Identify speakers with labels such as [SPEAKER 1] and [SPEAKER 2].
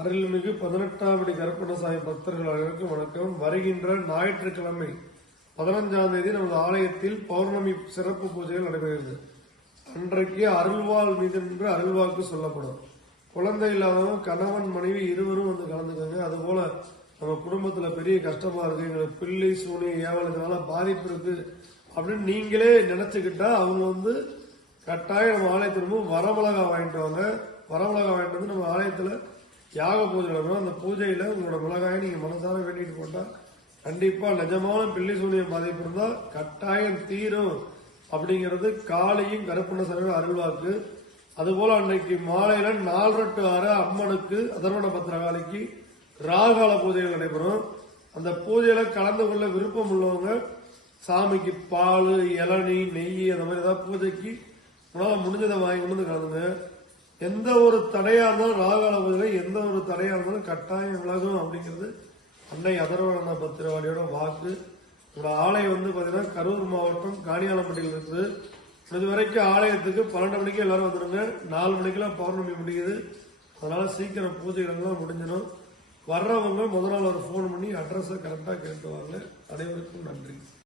[SPEAKER 1] அருள்மிகு பதினெட்டாம் படி கருப்பணசாமி பக்தர்கள் அனைவருக்கும் வணக்கம். வருகின்ற ஞாயிற்றுக்கிழமை பதினஞ்சாம் தேதி நமது ஆலயத்தில் பௌர்ணமி சிறப்பு பூஜைகள் நடைபெறுகிறது. அன்றைக்கு அருள்வாள் மீது என்று அருள்வாக்கு சொல்லப்படும். குழந்தை இல்லாதவங்க கணவன் மனைவி இருவரும் வந்து கலந்துக்கோங்க. அதுபோல நம்ம குடும்பத்துல பெரிய கஷ்டமா இருக்கு. எங்களுக்கு பிள்ளை சூனி ஏவலுக்குனால பாதிப்பு இருக்கு அப்படின்னு நீங்களே நினைச்சுக்கிட்டா அவங்க வந்து கட்டாயம் நம்ம ஆலயத்திற்கு வரமிளகா வாங்கிட்டு வாங்க. வரமிளகா வாங்கிட்டு வந்து நம்ம ஆலயத்துல யாக பூஜை நடக்கும் அந்த பூஜையில உங்களோட மிளகாயை நீங்க மனசார வேண்டிட்டு போட்டா கண்டிப்பா நிஜமான பிள்ளை சூனியம் பாதிப்பு கட்டாயம் தீரும். அப்படிங்கிறது காலையும் கருப்பண்ண அருள்வாக்கு அதுபோல அன்னைக்கு மாலையில நாலு டு ஆறு அம்மனுக்கு அதர்வண பத்திரகாளிக்கு ராகால பூஜைகள் நடைபெறும். அந்த பூஜையில கலந்து கொள்ள விருப்பம் உள்ளவங்க சாமிக்கு பால் இளநீ நெய் அந்த மாதிரி ஏதாவது பூஜைக்கு உங்களால் முடிஞ்சதை வாங்கி கொண்டு வந்து கலந்துங்க. எந்த ஒரு தடையா இருந்தாலும் ராகால எந்த ஒரு தடையா இருந்தாலும் கட்டாயம் விலகும் அப்படிங்கிறது அன்னை அதர்வண பத்திரவாளியோட வாக்கு. இந்த ஆலயம் வந்து பாத்தீங்கன்னா கரூர் மாவட்டம் காணியாலப்பட்டியில் இருக்குது. இது வரைக்கும் ஆலயத்துக்கு பன்னெண்டு மணிக்கு எல்லாரும் வந்துடுங்க நாலு மணிக்கெல்லாம் பௌர்ணமி முடியுது. அதனால சீக்கிரம் பூஜைகள் முடிஞ்சிடும். வர்றவங்க முதல் நாள் ஒரு ஃபோன் பண்ணி அட்ரஸை கரெக்டாக கேட்டு வாங்க. அனைவருக்கும் நன்றி.